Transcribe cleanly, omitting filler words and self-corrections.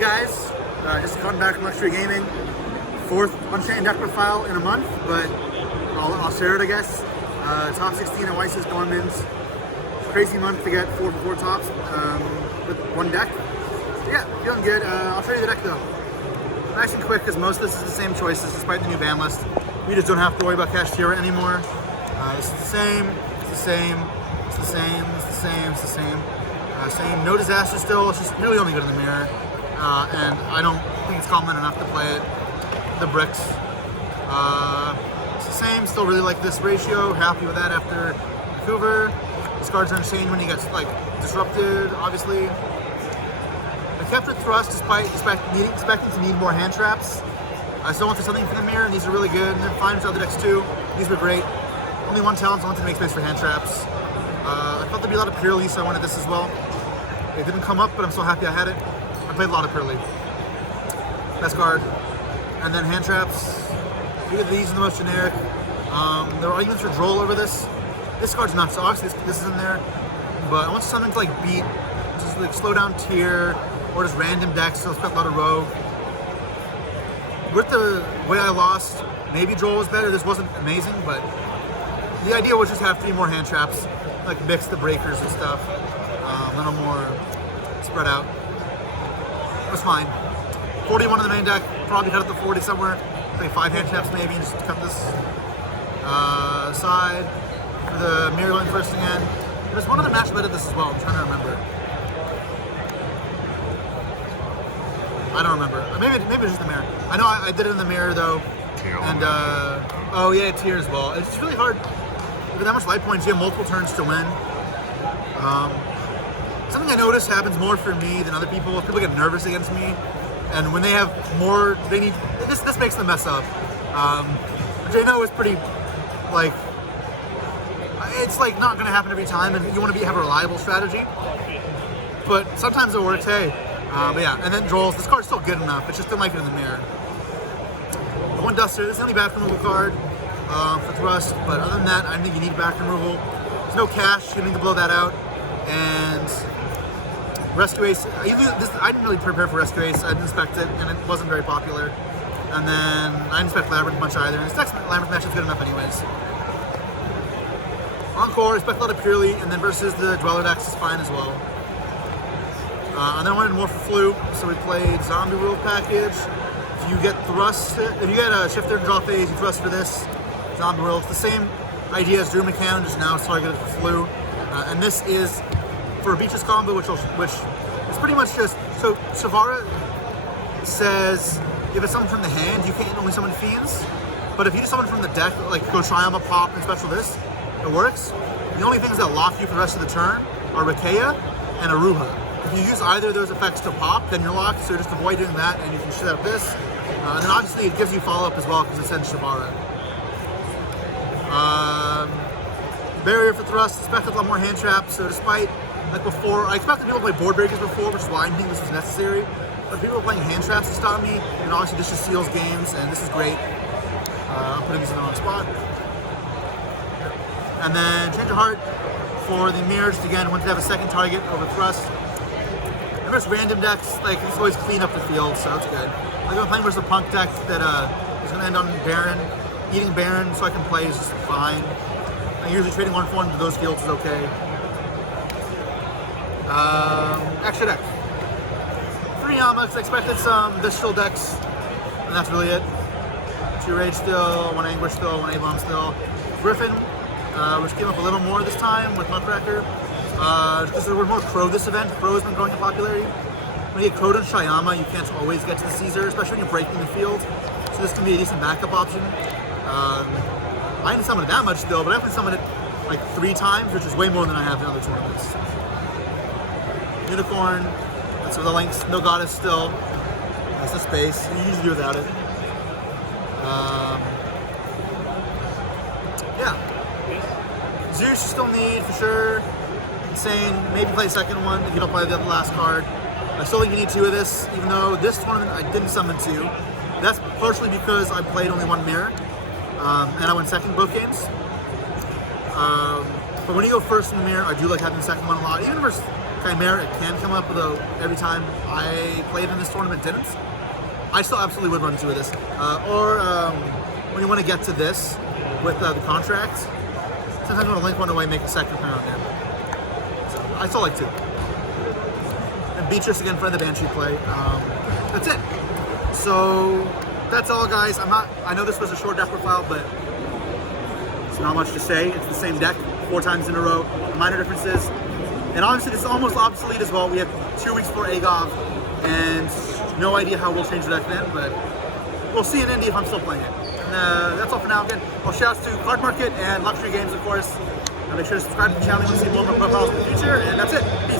guys? Just gotten back from Luxury Gaming. 4th Unchained deck profile in a month, but I'll share it, I guess. Top 16 at YCS Dortmund. Crazy month to get 4 for 4 tops with one deck. Yeah, feeling good. I'll show you the deck though. Nice and quick because most of this is the same choices despite the new ban list. We just don't have to worry about Cashtira anymore. It's the same, it's the same, it's the same, it's the same, it's the same. Same, no disaster still, it's just really only good in the mirror. And I don't think it's common enough to play it. The bricks. It's the same, still really like this ratio, happy with that after Vancouver. These cards are insane when he gets like disrupted, obviously. I kept it thrust despite expecting to need more hand traps. I still wanted something for the mirror, and these are really good. And they're fine with other decks too. These were great. Only one talent, so I wanted to make space for hand traps. I thought there'd be a lot of Purely, so I wanted this as well. It didn't come up, but I'm so happy I had it. I played a lot of Purely. Best card. And then hand traps. Look at these are the most generic. There are arguments for Droll over this. This card's nuts, so obviously this is in there. But I want something to like beat, just like slow down tier, or just random decks, so expect a lot of rogue. With the way I lost, maybe Droll was better. This wasn't amazing, but the idea was just have 3 more hand traps, like mix the breakers and stuff. A little more spread out. It was fine. 41 in the main deck, probably cut it to 40 somewhere. Play 5 hand traps maybe, and just cut this side. For the mirror going first again. There's one other matchup I did this as well, I'm trying to remember. I don't remember. Maybe it's just the mirror. I know I did it in the mirror though. And oh yeah, tier as well. It's really hard. With that much life points, you have multiple turns to win. Something I notice happens more for me than other people. People get nervous against me, and when they have more, they need this. This makes them mess up. Which I know is pretty, like, it's like not going to happen every time, and you want to have a reliable strategy. But sometimes it works. Hey, but yeah. And then Drolls. This card's still good enough. It's just don't like it in the mirror. The one Duster. This is the only back removal card for Thrust, but other than that, I don't think you need back removal. There's no cash. You need to blow that out. And Rescue Ace, I didn't really prepare for Rescue Ace. I didn't inspect it, and it wasn't very popular. And then I didn't inspect Labyrinth much either. And this next Labyrinth match is good enough anyways. Encore, I expect a lot of Purely, and then versus the Dweller decks is fine as well. And then I wanted more for Flu, so we played Zombie World package. If you get Thrust, if you get a Shifter and Draw Phase, you Thrust for this. Zombie World, it's the same idea as Drew McCann, just now it's targeted for Flu. And this is for a Beaches combo, which is pretty much just, so Shavara says if it's someone from the hand, you can't only summon Fiends, but if you just summon from the deck, like go Triumph, Pop, and Special this, it works. The only things that lock you for the rest of the turn are Rikeya and Aruha. If you use either of those effects to pop, then you're locked, so just avoid doing that, and you can shoot out this. And then obviously it gives you follow-up as well, because it sends Shavara. Barrier for Thrust, expected a lot more hand traps, so despite, like before, I expected people to play board breakers before, which is why I didn't think this was necessary. But people were playing hand traps to stop me, and obviously this just seals games, and this is great. I'm putting these in the wrong spot. And then Change of Heart for the mirror, just again, wanted to have a second target over Thrust. And versus random decks, like, it's always clean up the field, so it's good. Like I'm playing versus a Punk deck that is going to end on Baron. Eating Baron so I can play is just fine. And usually trading 1 for 1 to those fields is okay. Extra deck. 3 Yama, I expected some Visceral decks, and that's really it. 2 Rage still, 1 Anguish still, 1 A-Bomb still. Griffin, which came up a little more this time with Muckracker. Because there were more Crow this event. Crow has been growing in popularity. When you get Kotton Shyama, you can't always get to the Caesar, especially when you're breaking the field. So this can be a decent backup option. I didn't summon it that much still, but I've been summoned it like 3 times, which is way more than I have in other tournaments. Unicorn, that's for the links. No Goddess still. That's the space. You usually do without it. Yeah. Zeus you still need for sure. Insane. Maybe play a second one if you don't play the last card. I still think you need 2 of this, even though this tournament I didn't summon 2. That's partially because I played only 1 mirror. And I went second both games. But when you go first in the mirror, I do like having the second one a lot. Even versus Chimera it can come up, though every time I played in this tournament didn't. I still absolutely would run two of this. When you want to get to this with the contract, sometimes you want to link one away, make a second pair on there. So I still like two. And Beatrice again for the Banshee play. That's it. So that's all, guys. I know this was a short deck profile, but it's not much to say. It's the same deck 4 times in a row. Minor differences. And honestly, this is almost obsolete as well. We have 2 weeks before AGOV, and no idea how we'll change the deck then, but we'll see in Indy if I'm still playing it. And that's all for now. Again, well, shouts to Card Market and Luxury Games, of course. Make sure to subscribe to the channel if you want to see more profiles in the future, and that's it. Peace.